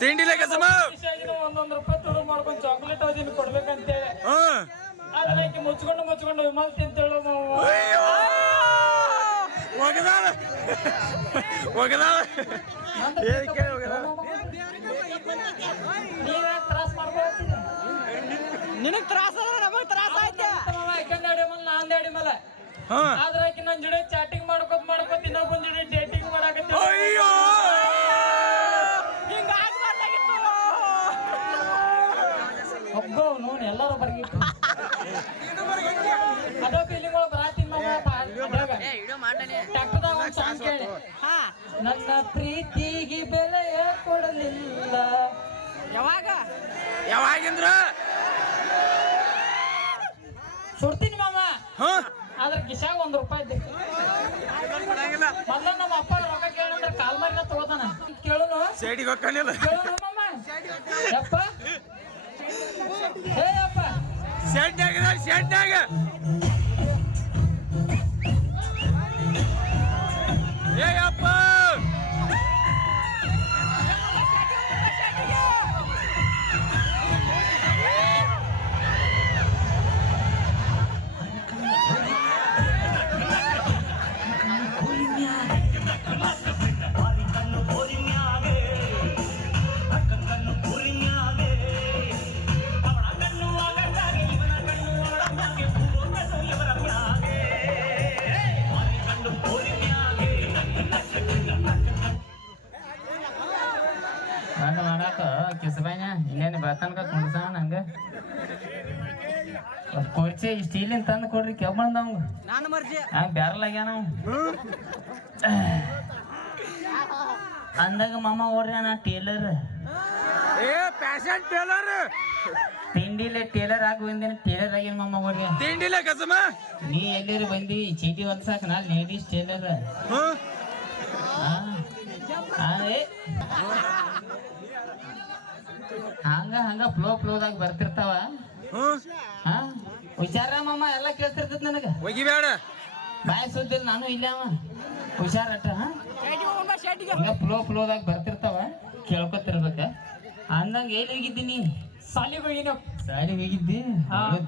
ತಿಂಡಿಲೆ ಕಸಮ ಒಂದೊಂದು ರೂಪಾಯಿ ತುಡು ಮಾಡ್ಕೊಂಡು ಚಾಕ್ಲೇಟ್ ಅದನ್ನು ಕೊಡ್ಬೇಕಂತೇಳಿ ಅದಕ್ಕೆ ಮುಚ್ಕೊಂಡು ವಿಮಲ್ ತಿಂತೇಳು ನೀವೇ ತ್ರಾಸ್ ಮಾಡ್ಕೊಳ್ತೀವಿ ನಿನಗ್ ತ್ರಾಸ ನಮಗ್ ತ್ರಾಸ ಐತೆ ನಾಂದಿ ಅಡಿ ಮೇಲೆ ಆದ್ರೆ ನನ್ನ ಜೋಡಿ ಚಾಟಿಂಗ್ ಮಾಡ್ಕೋತ ಇನ್ನೊಬ್ಬನ ಜೋಡಿ ಡೇಟಿಂಗ್ ಮಾಡಾಕತ್ತಿ ಒಬ್ಬ ನೋಡ್ ಎಲ್ಲರೂ ಬರ್ಗಿತ್ತು ಅದ ಫೀಲಿಂಗ್ ಒಳಗೆ ಬರಾತೀನಿ ಟ್ಯಾಕ್ಟರ್ದಾಗ ಒಂದು ಸಾಂಗ್ ಕೇಳಿ ನನ್ನ ಪ್ರೀತಿಗೆ ಬೆಲೆ ಕೊಡಲಿಲ್ಲ ಯಾವಾಗಿಂದ್ರ ಸುಡ್ತೀನಿ ಮಾಮ ಆದ್ರೆ ಕಿಶಾಗ $1 ಮೊದ್ಲ ನಮ್ಮ ಅಪ್ಪ ರೊಕ್ಕ ಕೇಳಂದ್ರೆ ಕಾಲ್ ಮಾರಿನ ತಗೋತಾನ ಕೇಳುನು ಸೈಡಿಗೆ ಹೋಗ್ಕಾನಿಲ್ಲ ಕೇಳುನು ಮಾಮ ಯಪ್ಪ ಹೇ ಯಪ್ಪ ಶೆಡ್ನಾಗ ಏ ಯಪ್ಪ ಕಿಸಬಾಯ್ನ ಇನ್ನೇನು ಬರ್ತನಕ ಕುಣ್ಸವ ನಂಗೆ ಕುರ್ಚಿ ಸ್ಟೀಲಿನ ತಂದು ಕೊಡ್ರಿ ಕೆಬ್ಬಂದ ಅವಂಗ ನಾನು ಮರ್ಜಿ ಬ್ಯಾರಲ್ ಆಗ್ಯಾನ ಅಂದಾಗ ಮಾಮ ಓಡ್ರಿ ನಾ ಟೇಲರ್ ಫ್ಯಾಷನ್ ಟೇಲರ್ ತಿಂಡಿಲೆ ಟೇಲರ್ ಆಗಿ ಬಂದಿನ ಟೇಲರ್ ಆಗಿನ ಮಾಮ ಓಡ್ರಿ ತಿಂಡಿಲೆ ಕಸಮ ನೀ ಎಲ್ಲರೂ ಬಂದಿ ಚೀಟಿ ಹೊಲ್ಸಾಕ ನಾ ಲೇಡೀಸ್ ಟೇಲರ್ ಹಂಗ ಫ್ಲೋದಾಗ ಬರ್ತಿರ್ತಾವ ಹುಷಾರ ಮಾಮ ಎಲ್ಲ ಕೇಳ್ತಿರ್ತದ ನನಗ ಹೋಗಿಬೇಡ ಬಾಯ್ ಸುದ್ದಿಲ್ಲ ನಾನು ಇಲ್ಲ ಅವ ಹುಷಾರಟ ಹಿಂಗ ಫ್ಲೋದಾಗ ಬರ್ತಿರ್ತಾವ ಕೇಳ್ಕೊತಿರ್ಬೇಕ ಅಂದಂಗ ಎಲ್ಲಿ ಹೋಗಿದ್ದೀನಿ ಸಾಲಿಗೆ ಹೋಗಿದ್ದಿ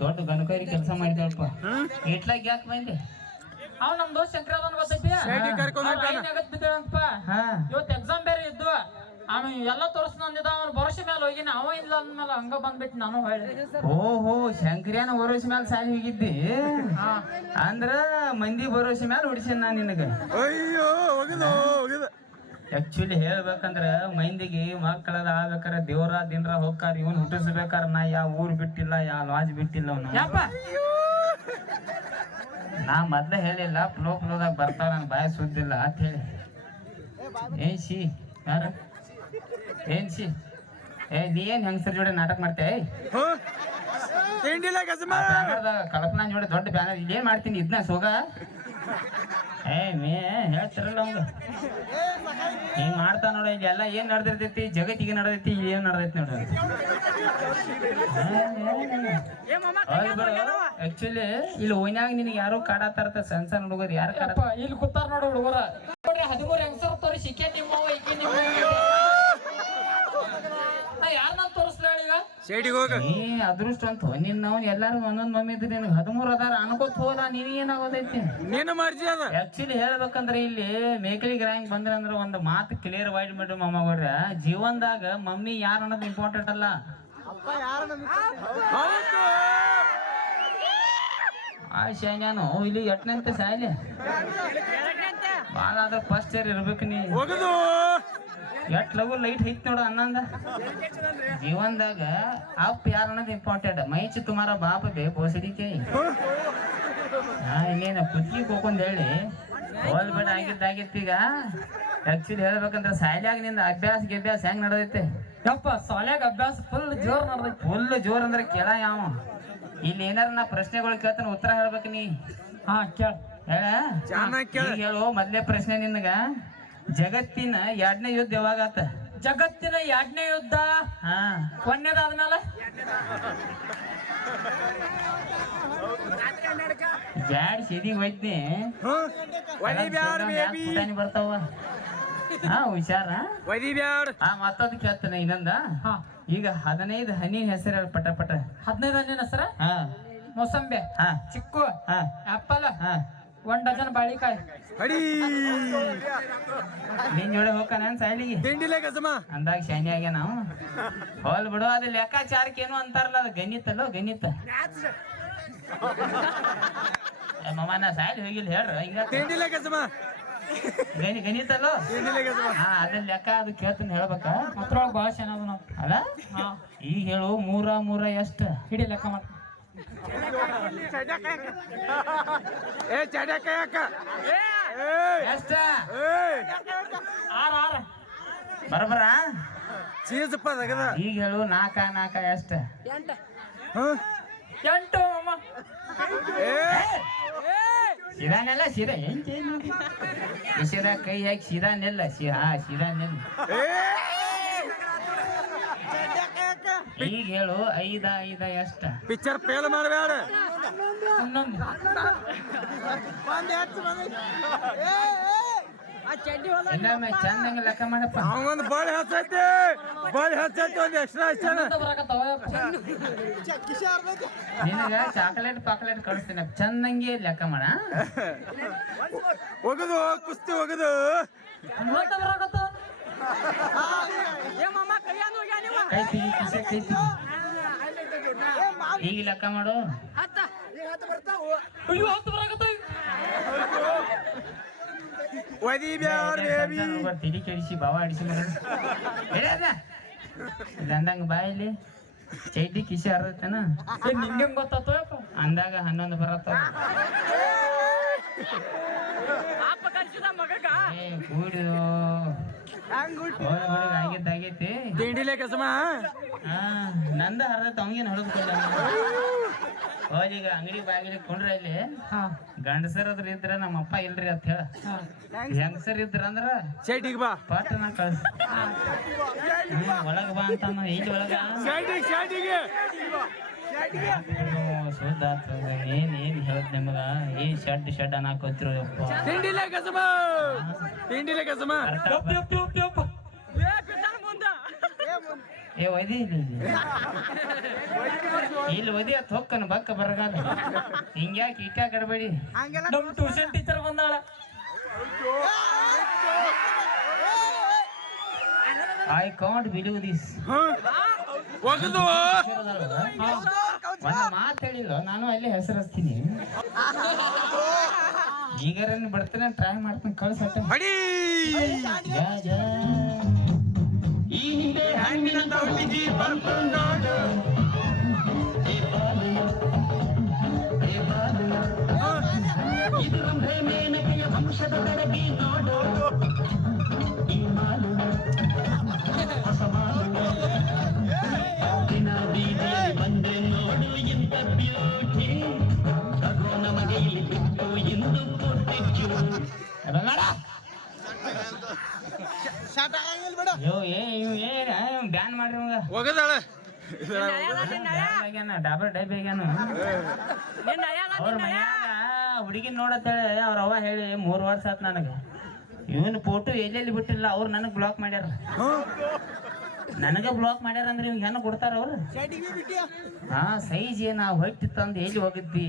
ದೊಡ್ಡ ಗಣಕರಿ ಕೆಲಸ ಮಾಡಿದಳಪ್ಪ ಇಟ್ಲಾಗ ಯಾಕೆ ಬಂದೆ ಅವ್ ನಮ್ ದೋಸ್ತ ಶಂಕರದನ್ ಗೊತ್ತೈತಿ ಇವತ್ತು ಎಕ್ಸಾಮ್ ಬೇರೆ ಇದ್ದು ಅವನು ಎಲ್ಲ ತೋರಿಸ್ ನಂದಿದ ಅವ್ನು ಭರೋಸೆ ಮೇಲೆ ಹೋಗಿನ ಅವ ಇಲ್ಲ ಅಂದ್ಮೇಲೆ ಹಂಗ ಬಂದ್ಬಿಟ್ಟು ನಾನು ಹೇಳಿ ಓಹೋ ಶಂಕರಿಯನ ಭರೋಸೆ ಮೇಲೆ ಸಾಲಿ ಹೋಗಿದ್ದಿ ಅಂದ್ರ ಮಂದಿ ಭರೋಸೆ ಮೇಲೆ ಹುಡ್ಸೇನ್ ನಾ ನಿನಗ ಆಕ್ಚುಲಿ ಹೇಳ್ಬೇಕಂದ್ರ ಮಂದಿಗೆ ಮಕ್ಕಳದ ಆಗ್ಬೇಕಾರ ದೇವ್ರ ದಿನರ ಹೋಗ್ತಾರ ಇವನ್ ಹುಟ್ಟಿಸ್ಬೇಕಾರ ನಾ ಯಾವ ಊರ್ ಬಿಟ್ಟಿಲ್ಲ ಯಾವ ಲಾಜ್ ಬಿಟ್ಟಿಲ್ಲ ಅವ್ನು ನಾ ಮೊದ್ಲೇ ಹೇಳಿಲ್ಲ ಫ್ಲೋದಾಗ ಬರ್ತಾವ ನನ್ ಬಾಯ ಸುದ್ದಿಲ್ಲ ಅಂತ ಹೇಳಿ ಏನ್ ಸಿ ಯಾರ ಏನ್ ಸಿ ನೀ ಏನ್ ಹೆಂಗಸರ ಜೋಡಿ ನಾಟಕ ಮಾಡ್ತೇ ಕಲ್ಪನಾ ಜೋಡಿ ದೊಡ್ಡ ಬ್ಯಾನರ್ ಇಲ್ಲೇನ್ ಮಾಡ್ತೀನಿ ಇದನ್ನ ಸೋಗ ಹೇಳ್ತಿರಲ್ಲ ಅವಂಗ ಹಿಂಗ್ ಮಾಡ್ತಾ ನೋಡ ಇಲ್ಲೆಲ್ಲ ಏನ್ ನಡೆದಿರ್ತೈತಿ ಜಗತ್ತಿಗೆ ನಡೆದೈತಿ ಏನ್ ನಡೆದೈತಿ ನೋಡ್ರಿ ಆಕ್ಚುಲಿ ಇಲ್ಲಿ ಓನ್ಯಾಗ ನಿನಗೆ ಯಾರು ಕಾಡಾತಾರ ಸಣ್ಣ ಸಣ್ಣ ಹುಡುಗರು ಯಾರು ಕಾಡ ಇಲ್ಲಿ ಕೂತಾರ ನೋಡ ಹುಡುಗರ ನೋಡ್ರಿ 13 ಹೆಂಗಸರು ತೋರಿ ಸಿಕ್ಕೇ ನಿಮ್ಮ ಯಾರನ್ನ ತೋರಿಸ್ಲ ಈಗ ಅದೃಷ್ಟ ಅಂತ ನಿನ್ ನಾವು ಎಲ್ಲಾರು ಒಂದೊಂದ್ ಮಮ್ಮಿ ಇದ್ರಿ ನಿನಗೆ 13 ಅದಾರ ಅನ್ಕೋತ ಹೋದ ನಿನಗೇನಾಗೋದೈತಿ ಆಕ್ಚುಲಿ ಹೇಳ್ಬೇಕಂದ್ರೆ ಇಲ್ಲಿ ಮೇಕಳಿ ಗ್ರಾಂಗ್ ಬಂದ್ರ ಅಂದ್ರ ಒಂದ್ ಮಾತು ಕ್ಲಿಯರ್ ವೈಡ್ ಮಾಡಿ ಮಾಮ ಅವ್ರ ಜೀವನದಾಗ ಮಮ್ಮಿ ಯಾರು ಅನ್ನೋದು ಇಂಪಾರ್ಟೆಂಟ್ ಅಲ್ಲ ಶಾನು ಇಲ್ಲಿ ಎಟ್ನಂತೆ ಸಾಯ್ಲಿ ಬಾಳ ಆದ್ರ ಫಸ್ಟ್ ಇಯರ್ ಇರ್ಬೇಕು ನೀ ಎಟ್ ಲಗು ಲೈಟ್ ಐತ್ ನೋಡು ಅನ್ನಂದ ಜೀವನದಾಗ ಅಪ್ ಯಾರು ಅನ್ನೋದು ಇಂಪಾರ್ಟೆಂಟ್ ಮೈಚಿ ತುಮಾರ ಬಾಪ ಬೇ ಬೋಸಡಿಕೆ ಇನ್ನೇನ ಕುದ್ಗಿ ಹೋಕೊಂಡ್ ಹೇಳಿ ಹೋಲ್ ಬೇಡ ಆಗಿದ್ದಾಗಿತ್ತು ಈಗ ಆಕ್ಚುಲಿ ಹೇಳ್ಬೇಕಂದ್ರೆ ಶಾಲ್ಯಾಗ ನಿಂದ ಅಭ್ಯಾಸ ಹೆಂಗ್ ನಡೆದೈತೆ ಯಪ್ಪ ಶಾಲ್ಯಾಗ ಅಭ್ಯಾಸ ಫುಲ್ ಜೋರ್ ನಡೆದೈತಿ ಫುಲ್ ಜೋರ್ ಅಂದ್ರೆ ಕೇಳ ಯಾವ ಇಲ್ಲಿ ಏನಾರ ನಾ ಪ್ರಶ್ನೆಗಳು ಕೇಳ್ತಾನ ಉತ್ತರ ಹೇಳ್ಬೇಕು ನೀ ಹೇಳು ಮೊದ್ಲೇ ಪ್ರಶ್ನೆ ನಿನಗ ಜಗತ್ತಿನ 2ನೇ ಯುದ್ಧ ಯಾವಾಗ ಆತ ಜಗತ್ತಿನ 2ನೇ ಯುದ್ಧ ಕೊನೆದಾದ್ಮೇಲೆ ಬ್ಯಾಡ್ ಸಿದಿಗೆ ಹೋಯ್ತೀನಿ ಬರ್ತಾವ ಹಾ ಹುಷಾರ ಒದಿ ಬ್ಯಾಡ. ಮತ್ತೊಂದು ಕೇಳ್ತಾನೆ ಇನ್ನೊಂದ. ಈಗ 15 ಹಣ್ಣಿನ ಹೆಸರು ಹೇಳಿ ಪಟ ಪಟ. 15 ಹಣ್ಣಿನ ಹೆಸರ ಹಾ ಮೋಸಂಬೆ, ಹಾ ಚಿಕ್ಕು, ಹಾ ಆಪಲ್, ಹಾ 1 ಡಜನ್ ಬಾಳಿಕಾಯಿ. ಅಡಿ ನಿನ್ ಜೋಡಿ ಹೋಗ್ತಾನ ಸಾಲಿಗೆ ತಿಂಡಿಲೆ ಕಸಮ. ಅಂದಾಗ ಶಾನಿ ಆಗ್ಯ ನಾವು ಹೋಲ್ ಬಿಡು. ಅದು ಲೆಕ್ಕಾಚಾರಕ್ಕೆ ಏನು ಅಂತಾರಲ್ಲ, ಅದು ಗಣಿತಲ್ಲೋ ಗಣಿತ. ಮಮ್ಮ ನಾ ಸಾಲಿ ಹೋಗಿಲ್ಲ ಹೇಳ್ರ ಹಿಂಗ ತಿಂಡಿಲೆ ಕಸಮ. ಗಣಿತಲ್ಲೋ. ತಿಂಡಿಲೆ ಕಸಮ. ಹಾ ಅದ್ರ ಲೆಕ್ಕ ಅದು ಕೇಳ್ತಾನೆ ಹೇಳ್ಬೇಕ. ಅದ್ರೊಳಗೆ ಭಾಳ ಚೆನ್ನಾದ ನಾವು. ಅಲ್ಲ ಹಾ ಈಗ ಹೇಳು 3 ಎಷ್ಟ ಹಿಡಿ ಲೆಕ್ಕ ಮಾಡ್ತೀನಿ. ಏ ಚಡಕ ಯಾಕ ಎಷ್ಟ 6 ಬರಬರ. ಚೀಸಪ್ಪ ತಗದ. ಈಗ ಹೇಳು 4 ಎಷ್ಟ 8 ಅಮ್ಮ. ಶಿರಾನೆಲ್ಲ ಶಿರ ಏನ್ ಶಿರ ಕೈ ಹಾಕಿ ಶಿರಾನೆಲ್ಲ ಶಿರಾ ನೆಲ್ಲ. ಈಗ ಹೇಳು 5 ಎಷ್ಟ ಪಿಕ್ಚರ್ ಫೇಲ್ ಮಾಡಬೇಡ. 11 ಇನ್ನೊಮ್ಮೆ ಚಂದಂಗ ಲೆಕ್ಕ ಮಾಡಪ್ಪ. ಅವಂಗೊಂದು ಬಾಳ್ ಹಚ್ಚೈತಿ ಒಂದು ಎಕ್ಸ್ಟ್ರಾ ಹಚ್ಚಾನ. ನಿನಗ ಚಾಕ್ಲೇಟ್ ಪಾಕ್ಲೇಟ್ ಕಳಿಸ್ತೀನಿ ಚಂದಂಗೆ ಲೆಕ್ಕ ಮಾಡ. ಒಗದು ಕುಸ್ತಿ ಒಗದು. ಕೈ ತೆಗಿ ಕಿಸೆ ಕೈ ತೆಗಿ. ಈಗ ಲೆಕ್ಕ ಮಾಡು. ಒದಿ ಬ್ಯಾಡ ಬೇಬಿ. ತಿಳಿ ಕೆಡಿಸಿ ಬಾವ ಆಡಿಸಿ ಅಂದಂಗ ಬಾಯಲ್ಲಿ ಚೈಟಿ ಕಿಸಿ ಹರತೇನ. ನಿಂಗೆ ಗೊತ್ತಾತೋ ಅಂದಾಗ 11 ಬರತ್ತ. ಕೂಡಿದು ಆಗಿದ್ದಾಗೈತಿ. ತಿಂಡಿಲೆ ಕಸಮ. ನಂದ ಹರದತ್ತ ಅವಂಗೇನು ಹೊಡೆದ್ಕೊಂಡ. ಈಗ ಅಂಗಡಿ ಬಾಗಿಲಿಗೆ ಕೊಂಡ್ರ ಇಲ್ಲಿ ಗಂಡಸರದ್ರ ಇದ್ರ ನಮ್ಮ ಅಪ್ಪ ಇಲ್ರಿ ಅಂತ ಹೇಳ. ಹೆಂಗಸರ್ ಇದ್ರ ಅಂದ್ರ ಶೈಟಿಗೆ ಬಾ. ಪಾಠನ ಕಳ್ಸ ಒಳಗ ಬಾ ಅಂತ ಇಲ್ಲಿ ಒಳಗ ಶೈಟಿಗೆ ಶುದ್ಧ ಏನ್ ಹೇಳತ್ ನಿಮಗ. ಏನ್ ಶೆಡ್ ಅನ್ನಾಕೋತಿರೋ ಯಪ್ಪ. ತಿಂಡಿಲೆ ಕಸಮ. ತಿಂಡಿಲೆ ಕಸಮ. ಏ ಒದಿ ಇಲ್ಲಿ ಒದಿ ಅತ್ ಹೊಕ್ಕನ ಬಕ್ಕ ಬರಗಾಲ. ಹಿಂಗ್ಯಾಕೆ ಇಟ್ಟ ಕಡಬೇಡಿ. ನಮ್ ಟ್ಯೂಷನ್ ಟೀಚರ್ ಬಂದಾಳ. I can't believe this. ಒಗದು ಒಂದು ಮಾತು ಹೇಳಿಲ್ಲ ನಾನು ಅಲ್ಲಿ ಹೆಸರು ಹಚ್ತೀನಿ. ಈಗ ಬಿಡ್ತೇನೆ ಟ್ರೈ ಮಾಡ್ತೀನಿ ಕಳ್ಸಟ್ಟ. ಅಡಿ ಈ ಹಿಂದೆ ಹಣ್ಣಿನ ತೌಟಿಗೆ ಬರ್ಕೊಂಡೋಡು. ಇದು ಮೇನಕೆಯ ವಂಶದ ಬೆಳಗಿ ನೋಡು. ಈ ಮಾಲು ಹೊಸ ಮಾಲು ದಿನ ಬೀದಿಯಲ್ಲಿ ಬಂದೆ ನೋಡು ಇಂಥ ಬ್ಯೂಟಿ. ತಗೋ ನಮಗೆ ಇಲ್ಲಿ ಬಿಟ್ಟು ಎಂದು ಕೊಟ್ಟಿದ್ದು. ಬ್ಯಾನ್ ಮಾಡ್ರಿ ಮಗ. ಒಗದಾಳ. ಡಬಲ್ ಡೈಬ್ ಆಗ್ಯಾನ. ಅವ್ರ ಮನ್ಯಾಗ ಹುಡುಗಿನ ನೋಡತ್ತೇಳಿ ಅವ್ರ ಅವ್ವ ಹೇಳಿ 3 ವರ್ಷ ಆತ್ ನನಗ. ಇವನ್ ಫೋಟೋ ಎಲ್ಲೆಲ್ಲಿ ಬಿಟ್ಟಿಲ್ಲ ಅವ್ರು ನನಗ್ ಬ್ಲಾಕ್ ಮಾಡ್ಯಾರ. ನನಗ ಬ್ಲಾಕ್ ಮಾಡ್ಯಾರ ಅಂದ್ರೆ ಇವ್ ಹೆಣ್ಣ ಕೊಡ್ತಾರ ಅವ್ರು. ಸೈಜ್ ಏನ ಹೊಟ್ಟಿ ತಂದು ಎಲ್ಲಿ ಹೋಗಿದ್ದಿ.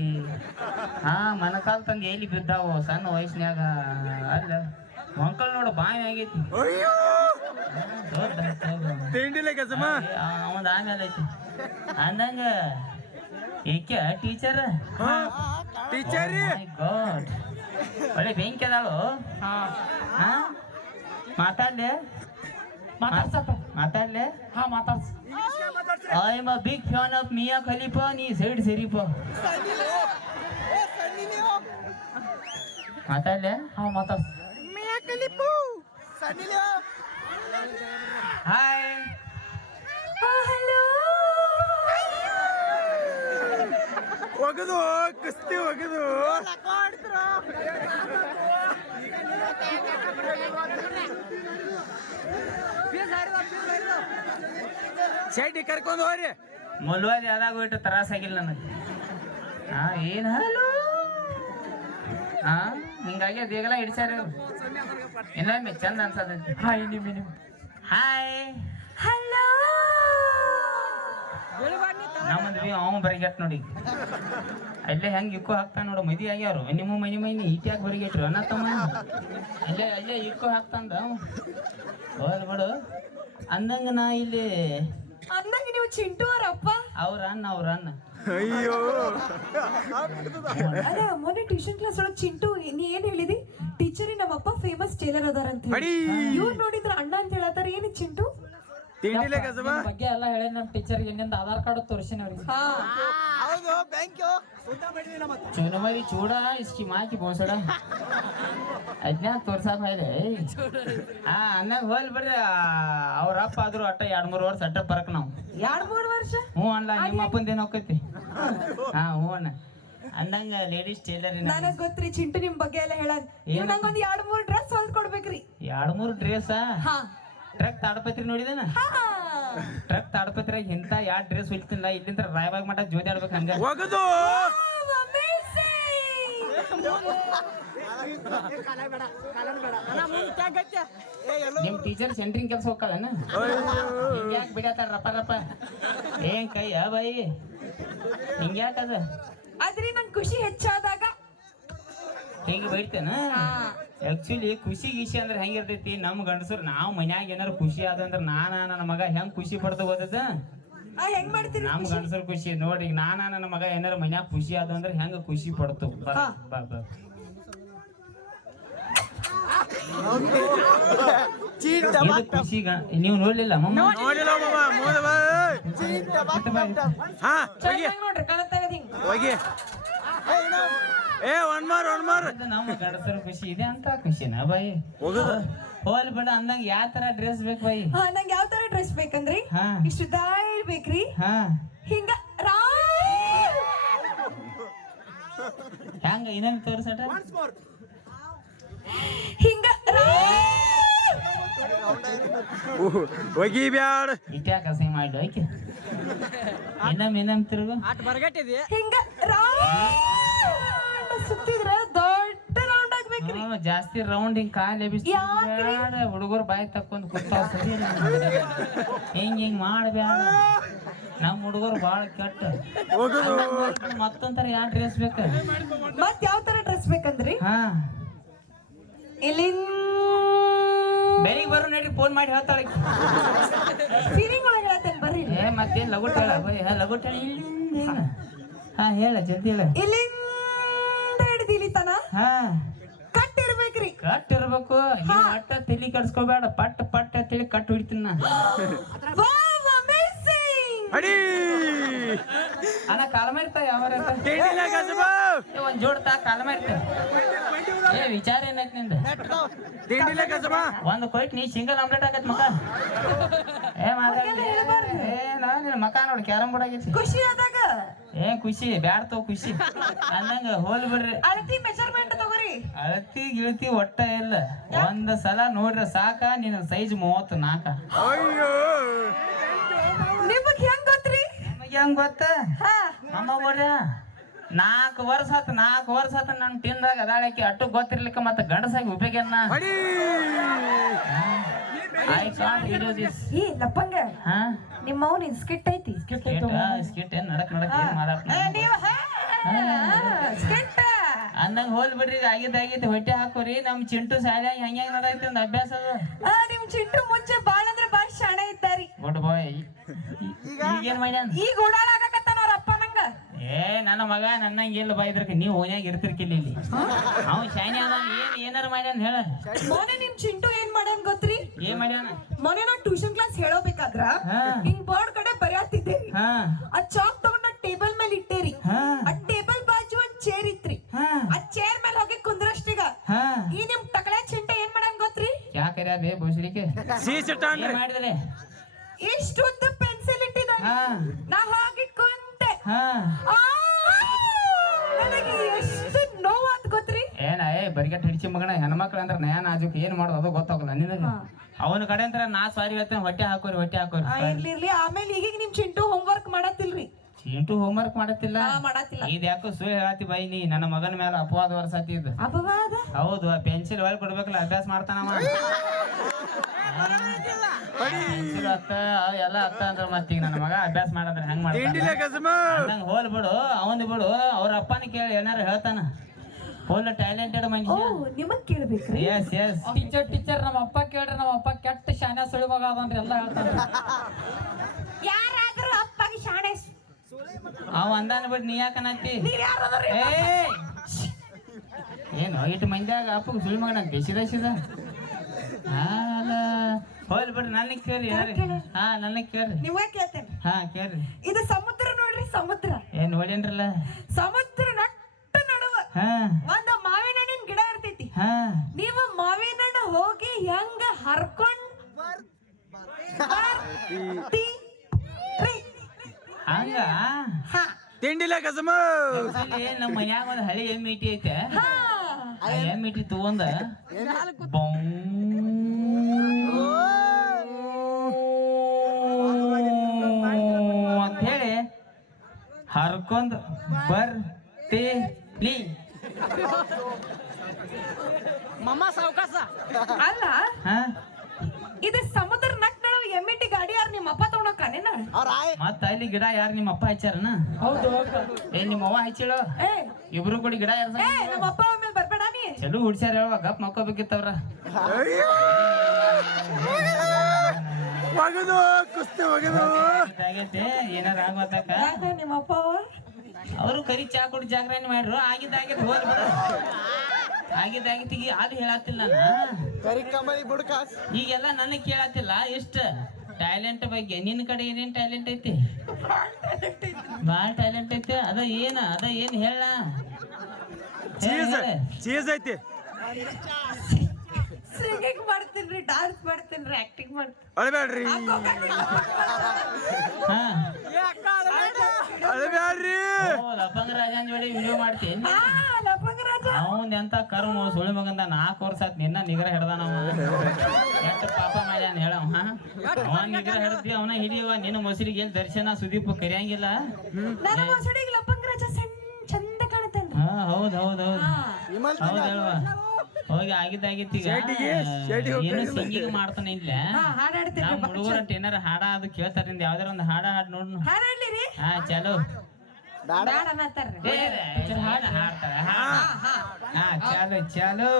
ಮನಕಾಲ್ ತಂದು ಎಲ್ಲಿ ಬಿದ್ದಾವು ಸಣ್ಣ ವಯಸ್ಸಿನಾಗ. ಅಲ್ಲ ಮಂಕಲ್ ನೋಡು ಬಾಯಿ ಆಗೈತಿ. ತಿಂಡಿಲೆ ಕಸಮ. ಅವಂದ ಆಮೇಲೆ ಐತಿ ಅಂದಂಗ ಏಕೆ ಟೀಚರ್. ಟೀಚರ್ ಗಾಡ್ ಒಳ್ಳೆ ಬೆಂಕಿ ಅದಾಳು. ಮಾತಾಡ್ಲೆ ಮಾತಾಡ್ಲೆ. ಮಾತಾಡ್ಸ. I am a big fan of Mia Khalifa. ನೀ ಸೈಡ್ ಸರಿಪ ಮಾತಾಡ್ಲೆ. ಮಾತಾಡ್ಸ. Hi hello. ಒಗದು ಕುಸ್ತಿ ಒಗದು. ಶೈಟಿ ಕರ್ಕೊಂಡು ಹೋಗ್ರಿ. ಮುಲ್ವಾದಿ ಆದಾಗ ಬಿಟ್ಟು ತ್ರಾಸಾಗಿಲ್ಲ ನನಗೆ. ಏನ್ ಹಲೋ ಹಿಂಗಾಗಿ ದೇಗಲ ಹಿಡ್ಸ್ಯಾರ. ಇನ್ನೊಮ್ಮೆ ಚಂದ ಅನ್ಸತೈತಿ. ಹಾಯ್ ನಿಮ್ಮ ಹಾಯ್ ಹಲೋ ನಮ್ಮದ್ವಿ ಅವ ಬರಿಗೆಟ್ ನೋಡಿ ಅಲ್ಲೇ ಹೆಂಗ್ ಇಕ್ಕೋ ಹಾಕ್ತಾನ ನೋಡು. ಮದಿ ಆಗ್ಯಾರು ನಿಮ್ಮ ಮೈನಿ ಇಟ್ಯಾಗ ಬರಿಗೆಟ್ರು ಅನ್ನ ತಮ್ಮ ಅಲ್ಲೇ ಇಕ್ಕೋ ಹಾಕ್ತಾಂದ ಹೋದ್ ಬಿಡು ಅಂದಂಗ ನಾ ಇಲ್ಲಿ ಅಂದಂಗ ನೀವು ಚಿಂಟು ಅವರಪ್ಪ. ಅವ್ರ ಅನ್ನ ಅಯ್ಯೋ ಅಲ್ಲ ಮೊನ್ನೆ ಟ್ಯೂಷನ್ ಕ್ಲಾಸ್ ಒಳಗ್ ಚಿಂಟು ನೀ ಏನ್ ಹೇಳಿದಿ? ಟೀಚರ್ ನಮ್ಮಪ್ಪ ಫೇಮಸ್ ಟೇಲರ್ ಅದಾರ ಅಂತ ಬಡಿ. ಇವ್ರು ನೋಡಿದ್ರ ಅಣ್ಣ ಅಂತ ಹೇಳತ್ತಾರ. ಏನು ಚಿಂಟು? ತಿಂಡಿಲೆ ಕಸಬ ಬಗ್ಗೆ ಎಲ್ಲ ಹೇಳಿ ನಮ್ಮ ಟೀಚರ್ ಇನ್ನೊಂದು ಆಧಾರ್ ಕಾರ್ಡ್ ತೋರಿಸಿನ ಅವ್ರಿಗೆ. ಹಾ ಚುನಮರಿ ಚೂಡ ಇಸ್ಕಿ ಮಾಕಿ ಬೋಸಡ ಅದ್ನ ತೋರ್ಸಾಕ ಇದೆ. ಅಂದಂಗ ಹೋಲ್ ಬಿಡ್ರಿ ಅವ್ರ ಅಪ್ಪ ಆದ್ರು ಅಟ್ಟ 2-3 ವರ್ಷ ಅಟ್ಟ ಬರಕ್ ನಾವು 2-3 ವರ್ಷ. ಹ್ಞೂ ಅನ್ಲ ನಿಮ್ಮ ಅಪ್ಪಂದೇನು ಹೋಕೈತಿ. ಹ್ಞೂ ಅಣ್ಣ ಅಂದಂಗ ಲೇಡೀಸ್ ಟೇಲರ್ ನನಗ್ ಗೊತ್ತ್ರಿ ಚಿಂಟು ನಿಮ್ ಬಗ್ಗೆ ಎಲ್ಲ ಹೇಳ. ನೀವು ನಂಗೊಂದ್ 2-3 ಡ್ರೆಸ್ ಹೊಲ್ದ್ ಕೊಡ್ಬೇಕ್ರಿ. 2-3 ಡ್ರೆಸ್. ಹಾ ಟ್ರಕ್ ತಾಡಪತ್ರಿ ನೋಡಿದೇನ? ಟ್ರಕ್ ತಾಡಪತ್ರಿಯಾಗ ಇಂತ 2 ಡ್ರೆಸ್ ಹೊಲಿತಿಲ್ಲ. ಇಲ್ಲಿಂದ ರಾಯಬಾಗ್ ಮಠ ಜೋತಿ ಆಡ್ಬೇಕು ಹಂಗ ಒಗದು ನಿಮ್ ಟೀಚರ್ ಸೆಂಟ್ರಿಂಗ್ ಕೆಲ್ಸ ಹೋಗಲ್ಲನ? ಹಿಂಗ್ಯಾಕ್ ಬಿಡತ್ತಾರ ರಪ್ಪ ಏನ್ ಕೈ ಬಾಯಿ ಹಿಂಗ್ಯಾಕದ? ಆದ್ರೆ ನಂಗ್ ಖುಷಿ ಹೆಚ್ಚಾದಾಗ ಹಿಂಗ ಬೈತೇನ? ಆಕ್ಚುಲಿ ಖುಷಿ ಗಿಷಿ ಅಂದ್ರೆ ಹೆಂಗಿರ್ತೈತಿ ನಮ್ ಗಂಡಸರು ನಾವು ಮನ್ಯಾಗ ಏನಾರು ಖುಷಿ ಆದಂದ್ರ ನನ್ನ ಮಗ ಹೆಂಗ್ ಖುಷಿ ಪಡ್ತ ಗೊತ್ತದ? ಹೆಂಗ್ ಮಾಡ್ತೀರಿ? ನಮ್ ಗಂಡಸರು ಖುಷಿ ನೋಡ್ರಿ ನನ್ನ ಮಗ ಏನಾರ ಮನ್ಯಾಗ ಖುಷಿ ಆದ ಅಂದ್ರೆ ಹೆಂಗ ಖುಷಿ ಪಡ್ತು. ಖುಷಿ ನೀವು ನೋಡ್ಲಿಲ್ಲ ಮಮ್ಮ? ನೋಡಿಲ್ಲ ಮಾಮ ಮೋದ ಬಾ ಹಾ ನೋಡ್ರಿ ಕಣತ್ತಾಗ ಹಿಂಗ್ ಹೋಗಿ ಏ ಒನ್ ಮಾರ್ ನಮ್ಮ ಗಂಡಸರು ಖುಷಿ ಇದೆ ಅಂತ ಖುಷಿನ ಬಾಯಿ ಹೋಗದ ಹೋಲ್ ಬಿಡ ಅಂದಂಗ ಯಾವ ತರ ಡ್ರೆಸ್ ಬೇಕು ಬಾಯಿ? ನಂಗೆ ಯಾವ ತರ ಡ್ರೆಸ್ ಬೇಕಂದ್ರಿ ಹಾ ಇಷ್ಟು ದಾಳ್ ಬೇಕ್ರಿ. ಹಾ ಹಿಂಗ ಹೆಂಗ ಇನ್ನೊಂದು ತೋರ್ಸಟ ಹಿಂಗ ಹೋಗಿ ಬ್ಯಾಡ ಇಟ್ಯಾಕ ಅಸಹ್ಯ ಮಾಡಿ ಆಯ್ಕೆ ಇನ್ನೊಮ್ಮೆ ತಿರುಗು ಆಟ ಬರ್ಗಟ್ಟಿದೆ. ಹಿಂಗ ಸುತ್ತಿದ್ರ ದೊಡ್ಡ ರೌಂಡ್ ಆಗ್ಬೇಕ್ರಿ. ಜಾಸ್ತಿ ರೌಂಡ್ ಹಿಂಗ್ ಕಾಲ್ ಯಾಕ್ರಿ? ಹುಡುಗರು ಬಾಯಿ ತಕ್ಕೊಂಡ್ ಕೂತಾವ ಸರಿ ಹಿಂಗ್ ಮಾಡ್ಬ್ಯಾಡ. ನಮ್ ಹುಡುಗರು ಬಾಳ ಕೆಟ್ಟ. ಮತ್ತೊಂಥರ ಯಾವ ಡ್ರೆಸ್ ಬೇಕ? ಮತ್ ಯಾವ ತರ ಡ್ರೆಸ್ ಬೇಕಂದ್ರಿ ಹಾ ಇಲ್ಲಿಂದ ಬೆಳಿಗ್ಗೆ ಬರೋ ನಡಿ ಫೋನ್ ಮಾಡಿ ಹೇಳ್ತಾಳೆ. ಫೀಲಿಂಗ್ ಒಳಗೆ ಹೇಳ್ತೇನೆ ಬರ್ರಿ. ಮತ್ತೇನ್ ಲಗುಟ್ ಹೇಳ ಬೈ ಲಗುಟ್ ಹೇಳ ಇಲ್ಲಿಂದ ಹಾ ಹೇಳ ಜಲ್ದಿ ಹೇಳ. ಇಲ್ಲಿಂದ ಹಿಡಿದು ಇಲ್ಲಿ ತನ ಹಾ ಕಟ್ ಇರ್ಬೇಕ್ರಿ. ಕಟ್ ಇರ್ಬೇಕು. ನೀವು ಅಟ್ಟ ತಲಿ ಕಡ್ಸ್ಕೋಬೇಡ. ಪಟ್ ಅಂತೇಳಿ ಕಟ್ ಹಿಡಿತೀನಿ ನಾ. ಅಡಿ ಅಣ್ಣ ಕಾಲ ಮಾಡಿರ್ತಾವ ಯಾವ ತಿಂಡಿಲೆ ಕಸಬ ಒಂದ್ ಜೋಡ್ತಾ ಕಾಲ ಮಾಡಿರ್ತ. ಏ ವಿಚಾರ ಏನೈತಿ ನಿಂದ? ತಿಂಡಿಲೆ ಕಸಬ ಒಂದ್ ಕೊಯ್ಟ್ ನೀ ಸಿಂಗಲ್ ಆಮ್ಲೆಟ್ ಆಗತ್ ಮಕ. ಏ ನಿನ್ನ ಮಕ ನೋಡಿ ಕ್ಯಾರಂ ಬೋರ್ಡ್ ಆಗೈತಿ. ಖುಷಿ ಆದಾಗ ಖುಷಿ ಬ್ಯಾಡ್ತಾವ ಖುಷಿ ಅಂದಂಗ ಹೋಲ್ ಬಿಡ್ರಿ. ಅಳತಿ ಮೆಜರ್ಮೆಂಟ್ ತಗೋರಿ. ಅಳತಿ ಗಿಳತಿ ಒಟ್ಟ ಇಲ್ಲ. ಒಂದ್ ಸಲ ನೋಡ್ರಿ ಸಾಕ. ನಿನ್ನ ಸೈಜ್ 34. ಅಯ್ಯೋ ನಿಮಗ್ ಹೆಂಗ್ ಗೊತ್ತ್ರಿ? ನಿಮಗೆ ಹೆಂಗ್ ಗೊತ್ತ? ಅಮ್ಮ ಬರ್ರ 4 ವರ್ಷ ಆತ ನನ್ ತಿಂದಾಗ ಅದಾಳಕಿ ಅಟ್ಟು ಗೊತ್ತಿರ್ಲಿಕ್ಕ ಮತ್ತ ಗಂಡಸಾಗಿ ಉಪಯೋಗನ್ನ. ಅಡಿ ಐ ಕಾಂಟ್ ವಿಡಿಯೋ ದಿಸ್. ಈ ಲಪ್ಪಂಗ ಹಾ ನಿಮ್ಮ ಅವ್ನ ಸ್ಕಿಟ್ ಐತಿ. ಸ್ಕಿಟ್ ಏನ್ ನಡಕ್ ಏನ್ ಮಾತಾಡ್ತ ನೀವು ಸ್ಕಿಟ್ ಅಂದಂಗ ಹೋಲ್ ಬಿಡ್ರಿ. ಆಗಿದ್ದಾಗೈತಿ ಹೊಟ್ಟೆ ಹಾಕೋರಿ. ನಮ್ ಚಿಂಟು ಶಾಲ್ಯಾಗ ಹೆಂಗ್ ನಡೈತಿ ಒಂದ್ ಅಭ್ಯಾಸ ಅದು. ನಿಮ್ ಚಿಂಟು ಮುಂಚೆ ಬಾಳ ಅಂದ್ರೆ ಬಾಳ ಶಾಣೆ ಇದ್ದಾರಿ. ಗುಡ್ ಬಾಯ್. ಈಗೇನ್ ಮಾಡ್ಯಾನ? ಈಗ ಓಡಾಡಕತ್ತಾನ ಅವ್ರ ಅಪ್ಪ ನಂಗ. ನನ್ನ ಮಗ ನನ್ನಂಗ ಇಲ್ಲ ಬಾಯ್ದ್ರಕ ನೀವು ಓನ್ಯಾಗ ಇರ್ತಿರ್ಕಿಲ್ಲ ಇಲ್ಲಿ. ಅವ್ ಶಾನಿ ಅದ ಏನಾರ ಮಾಡ್ಯಾನ ಹೇಳ. ಮೊನ್ನೆ ನಿಮ್ ಚಿಂಟು ಏನ್ ಮಾಡ್ಯಾನ ಗೊತ್ತ್ರಿ? ಏನ್ ಮಾಡ್ಯಾನ? ಮೊನ್ನೆ ನಾ ಟ್ಯೂಷನ್ ಕ್ಲಾಸ್ ಹೇಳೋಬೇಕಾದ್ರ ಹಿಂಗ್ ಬೋರ್ಡ್ ಕಡೆ ಬರೆಯತ್ತಿದ್ದೇರಿ. ಆ ಚಾಕ್ ತಗೊಂಡ ಟೇಬಲ್ ಮೇಲೆ ಇಟ್ಟೇರಿ. ಆ ಟೇಬಲ್ ಬಾಜು ಒಂದ್ ಚೇರ್ ಇತ್ರಿ. ಆ ಚೇರ್ ಮೇಲೆ ಹೋಗಿ ಕುಂದ್ರಷ್ಟೀಗ ಈ ನಿಮ್ ಟಕಳೆ ಚಿಂಟ ಏನ್ ಮಾಡ್ಯಾನ ಗೊತ್ತ್ರಿ? ಯಾಕರ ಬೇ ಬೋಸಡಿಕೆ ಏನ್ ಮಾಡಿದ್ರೆ? ಇಷ್ಟು ಉದ್ದ ಪೆನ್ಸಿಲ್ ಇಟ್ಟಿದ. ನಾ ಹೋಗಿ ಕುಂತೆ. ನನಗೆ ಎಷ್ಟು ನೋವಾತ್ ಗೊತ್ತ್ರಿ? ಬರಿಗಟ್ಟ ಹಿಡಿಸಿ ಮಗನ ಹೆಣ್ಮಕ್ಳು ಅಂದ್ರೆ ನಯಾ ನಾಜುಕ್ ಏನ್ ಮಾಡೋದು ಅದು ಗೊತ್ತಾಗಲ್ಲ ನಿನಗ. ಅವನ ಕಡೆ ಅಂತ ನಾ ಸಾರಿ ಹೇಳ್ತೇನೆ ಹೊಟ್ಟೆ ಹಾಕೋರಿ. ಇರ್ಲಿ ಆಮೇಲೆ ಈಗೀಗ ನಿಮ್ ಚಿಂಟು ಹೋಮ್ ವರ್ಕ್ ಮಾಡತ್ತಿಲ್ರಿ. ಇಂಟು ಹೋಮ್ವರ್ಕ್ ಮಾಡತ್ತಿಲ್ಲ ಮಾಡತ್ತಿಲ್ಲ. ಇದು ಯಾಕೋ ಸುಳ್ಳು ಹೇಳತ್ತಿ ಬೈ ನೀ ನನ್ನ ಮಗನ ಮೇಲೆ ಅಪವಾದ ವರ್ಷಾತಿ ಇದು ಅಪವಾದ? ಹೌದು ಆ ಪೆನ್ಸಿಲ್ ಒಳಗೆ ಕೊಡ್ಬೇಕಲ್ಲ ಅಭ್ಯಾಸ ಮಾಡ್ತಾನವ ಪೆನ್ಸಿಲ್ ಹತ್ತ ಎಲ್ಲ ಹತ್ತ ಅಂದ್ರ ಮತ್ತೀಗ ನನ್ನ ಮಗ ಅಭ್ಯಾಸ ಮಾಡಂದ್ರೆ ಹೆಂಗ್ ತಿಂಡಿಲೆ ಮಾಡ್ತಾನ ಕಸಮ ನಂಗೆ ಹೋಲ್ ಬಿಡು ಅವನ್ ಬಿಡು ಅವ್ರ ಅಪ್ಪನ ಕೇಳಿ ಏನಾರು ಹೇಳ್ತಾನ ಫುಲ್ ಟ್ಯಾಲೆಂಟೆಡ್ ಓ ಮನುಷ್ಯ ನಿಮಗ್ ಕೇಳ್ಬೇಕ್ರಿ? ಎಸ್ ಎಸ್ ಟೀಚರ್ ನಮ್ಮ ಅಪ್ಪ ಕೇಳ್ರಿ ನಮ್ಮ ಅಪ್ಪ ಕೆಟ್ಟ ಶಾನೆ ಸುಳಿ ಮಗ ಅದನ್ರಿ ಎಲ್ಲ ಹೇಳ್ತಾನೆ. ಯಾರಾದ್ರೂ ಅಪ್ಪಗೆ ಶಾಣೆ ಅವ ಅಂದಾನ ಬಿಟ್ಟು ನೀ ಯಾಕನತ್ತಿ ನೀವ್ ಯಾರಾದ್ರೂ ಏ ಏನು ಇಟ್ಟು ಮಂದ್ಯಾಗ ಅಪ್ಪಗೆ ಸುಳಿ ಮಗನ ದೇಶದ ಅಲ್ಲ ಹೋಲ್ ಬಿಡ್ರಿ ನನಗ್ ಕೇಳಿ ಹಾ ನನಗ್ ಕೇಳ್ರಿ ನೀವೇ ಕೇಳ್ತೇನೆ. ಹಾ ಕೇಳ್ರಿ ಇದು ಸಮುದ್ರ ನೋಡ್ರಿ, ಸಮುದ್ರ. ಏನ್ ನೋಡೇನ್ರಲ್ಲ ಸಮುದ್ರ ನಟ್ಟ ನಡುವ ಹಾ ಒಂದ್ ಮಾವಿನ ಹಣ್ಣಿನ ಗಿಡ ಇರ್ತೈತಿ. ಹಾ ನೀವು ಮಾವಿನ ಹಣ್ಣು ಹೋಗಿ ಹೆಂಗ ಹರ್ಕೊಂಡ್ ಬರ್ತೀರಿ? ಹಂಗ ಹಾ. ತಿಂಡಿಲೆ ಕಸಮ actually ನಮ್ಮ ಮನ್ಯಾಗ ಒಂದ್ ಹಳಿ ಎಮ್ಮೆ ಇಟ್ಟಿ ಐತೆ ಹಾ. ಆ ಎಮ್ಮೆ ಇಟ್ಟಿ ತಗೊಂಡ ಅಂತ ಹೇಳಿ ಹರ್ಕೊಂಡ್ ಬರ್ತೀಲಿ ಮಮ್ಮ ಸಾವ್ಕಾಸ ಅಲ್ಲ ಹಾ ಇದು ಸಮುದ್ರ ನಟ್ ನಡುವ ಎಮ್ಮಿಟಿ ಗಾಡಿ ಯಾರು ನಿಮ್ಮ ಅಪ್ಪ ತಗೊಂಡೋಕಾನೆ? ಮತ್ತ ಅಲ್ಲಿ ಗಿಡ ಯಾರು ನಿಮ್ಮ ಅಪ್ಪ ಹಚ್ಚಾರನ ಹೌದು ಏ ನಿಮ್ಮ ಅವ್ವ ಹಚ್ಚಿಳು ಏ ಇಬ್ರು ಕೂಡಿ ಗಿಡ ಯಾರ ಏ ನಮ್ಮ ಅಪ್ಪ ಆಮೇಲೆ ಬರ್ಬೇಡ ನೀ. ಚಲೋ ಹುಡ್ಸ್ಯಾರ ಹೇಳುವ ಗಪ್ ಮಕ್ಕೋಬೇಕಿತ್ತವ್ರ ಒಗದು ಕುಸ್ತಿ ಒಗದು ಆಗೈತೆ ಏನಾರ ಆಗೋತಕ್ಕ ಯಾಕ ನಿಮ್ಮ ಅಪ್ಪ ಅವರು ಕರಿ ಚಾ ಕುಡಿ ಜಾಗರಣೆ ಮಾಡ್ರು ಆಗಿದ್ದಾಗಿದ್ ಹೋಲ್ ಬಿಡು ಆಗಿದ್ದಾಗಿತ್ತು ಈಗ ಅದು ಹೇಳತ್ತಿಲ್ಲ ಈಗೆಲ್ಲ ನನಗ್ ಕೇಳತ್ತಿಲ್ಲ ಇಷ್ಟ ಟ್ಯಾಲೆಂಟ್ ಬಗ್ಗೆ ನಿನ್ನ ಕಡೆ ಏನೇನ್ ಟ್ಯಾಲೆಂಟ್ ಐತಿ ಬಾಳ ಟ್ಯಾಲೆಂಟ್ ಐತಿ ಅದ ಏನ್ ಹೇಳ ಚೀಸ್ ಐತಿ ಸಿಂಗಿಂಗ್ ಮಾಡ್ತೀನ್ರಿ, ಡಾನ್ಸ್ ಮಾಡ್ತೀನ್ರಿ, ಆಕ್ಟಿಂಗ್ ಮಾಡ್ತೀನಿ. ಅಳಬೇಡ್ರಿ ಹಾ ಅಳಬೇಡ್ರಿ ಲಪಂಗ ರಾಜನ್ ಜೋಡಿ ವಿಡಿಯೋ ಮಾಡ್ತೀನಿ ಲಪಂಗ ರಾಜ ಅವನ್ ಎಂತ ಕರ್ಮ ಸುಳಿ ಮಗಂದ 4 ವರ್ಷ ಆತ್ ನಿನ್ನ ನಿಗ್ರಹ ಹಿಡ್ದಾನವ ಎಷ್ಟು ಪಾಪ ಮಾಡ್ಯಾನ ಹೇಳವ ಅವ ನಿಗ್ರಹ ಹಿಡ್ದಿ ಅವನ ಹಿಡಿಯವ ನಿನ್ನ ಮೊಸರಿಗೆ ಎಲ್ಲಿ ದರ್ಶನ ಸುದೀಪ್ ಕರಿಯಂಗಿಲ್ಲ ನನ್ನ ಮೊಸಡಿಗೆ ಲಪಂಗ ರಾಜ ಚಂದ ಕಾಣುತ್ತೇನ್ರಿ. ಹಾ ಹೌದ್ ಹೌದ್ ಹೌದ್ ಹೌದ್ ಹೇಳುವ ಹೋಗಿ ಆಗಿದ್ದಾಗಿತ್ತು ಈಗ ಏನು ಸಿಂಗಿಂಗ್ ಮಾಡ್ತಾನೆ ಇಲ್ಲ ಹಾಡಾಡ್ತೀನಿ. ನಮ್ ಹುಡುಗರಂಟ ಏನಾರ ಹಾಡ ಅದು ಕೇಳ್ತಾರಿಂದ ಯಾವ್ದಾರ ಒಂದು ಹಾಡ ನೋಡ್ನು ಹಾಡಾಡ್ಲಿರಿ? ಹಾ ಚಲೋ ಬೇಡ ಅನ್ನತ್ತಾರ್ರಿ. ಹಾಡ ಹಾಡ್ತಾರೆ ಹಾ ಚಾಲು ಚಾಲು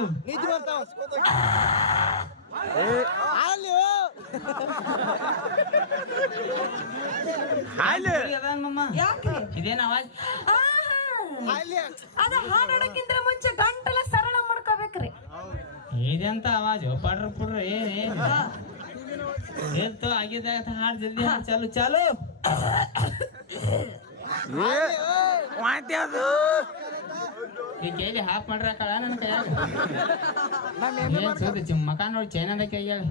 ಅದನ್ನಮ್ಮ ಯಾಕ್ರಿ? ಇದೇನ ಅವಾಜ್ ಅದ ಹಾಡಾಡಕ್ಕಿಂತ ಮುಂಚೆ ಗಂಟಲ ಸರಳ ಮಾಡ್ಕೋಬೇಕ್ರಿ. ಇದೆಂತ ಅವಾಜು ಪಡ್ರ ಪುಡ್ರ ಏನ್ತು ಆಗಿದ್ದಾಗ ಹಾಡ್ ಜಲ್ದಿ ಹಾಡ್ ಚಾಲು ಚಾಲು ವಾಂತಿ ಅದು ಈ ಕೈಲಿ ಹಾಫ್ ಮಾಡ್ರ ಕಳ ನನ್ನ ಕೈಯಾಗ ಏನ್ ಸೋದಿ ಮಕ ನೋಡಿ ಚೈನಾದ ಕೈಯಾಗ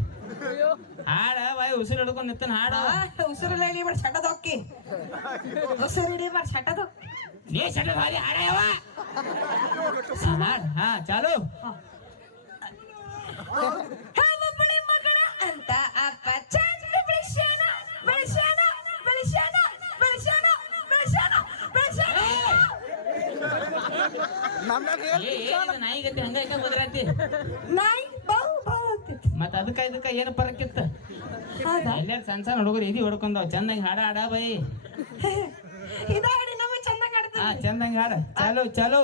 ಹಾಡ ಬಾಯ್ ಉಸಿರು ಹಿಡ್ಕೊಂಡ್ ನಿತ್ತನ ಹಾಡ ಉಸಿರು ಇಡಿ ಮಾಡಿ ಶಟದ ಹೊಕ್ಕಿ, ಉಸಿರು ಇಡಿ ಮಾಡಿ ಶಟದ ನೀ ಚಂದ ಹಾಡಿ ಹಾಡಯವ ಹಾ ಚಾಲು ಒಬ್ಬಳಿ ಮಗಳ ಅಂತ ಅಪ್ಪ ಚಂದ ಬೆಳೆಸ್ಯಾನ ಬೆಳೆಸ್ಯಾನ ಬೆಳೆಸ್ಯಾನ ಬೆಳೆಸ್ಯಾನ ಬೆಳೆಸ್ಯಾನ ಬೆಳೆಸ್ಯಾನ. ನಾಯಿ ಗತಿ ಹಂಗ ಬದಲಾತಿ ನಾಯಿ ಬಾವು ಬಾವು ಆಗ್ತೈತಿ. ಮತ್ತ ಅದಕ್ಕ ಇದಕ್ಕ ಏನು ಪರಕ್ಕಿತ್ತ ಹೌದಾ? ಎಲ್ಲಾರು ಸಣ್ಣ ಸಣ್ಣ ಹುಡುಗರು ಇದಿ ಹೊಡ್ಕೊಂಡವ್ ಚಂದಂಗ ಹಾಡ ಹಾಡ ಬೈ ಇದ ಹಾಡಿ ನಮಗೆ ಚಂದ ಕಾಣ್ತದೆ. ಹಾ ಚಂದಂಗ ಹಾಡ ಚಾಲು ಚಾಲು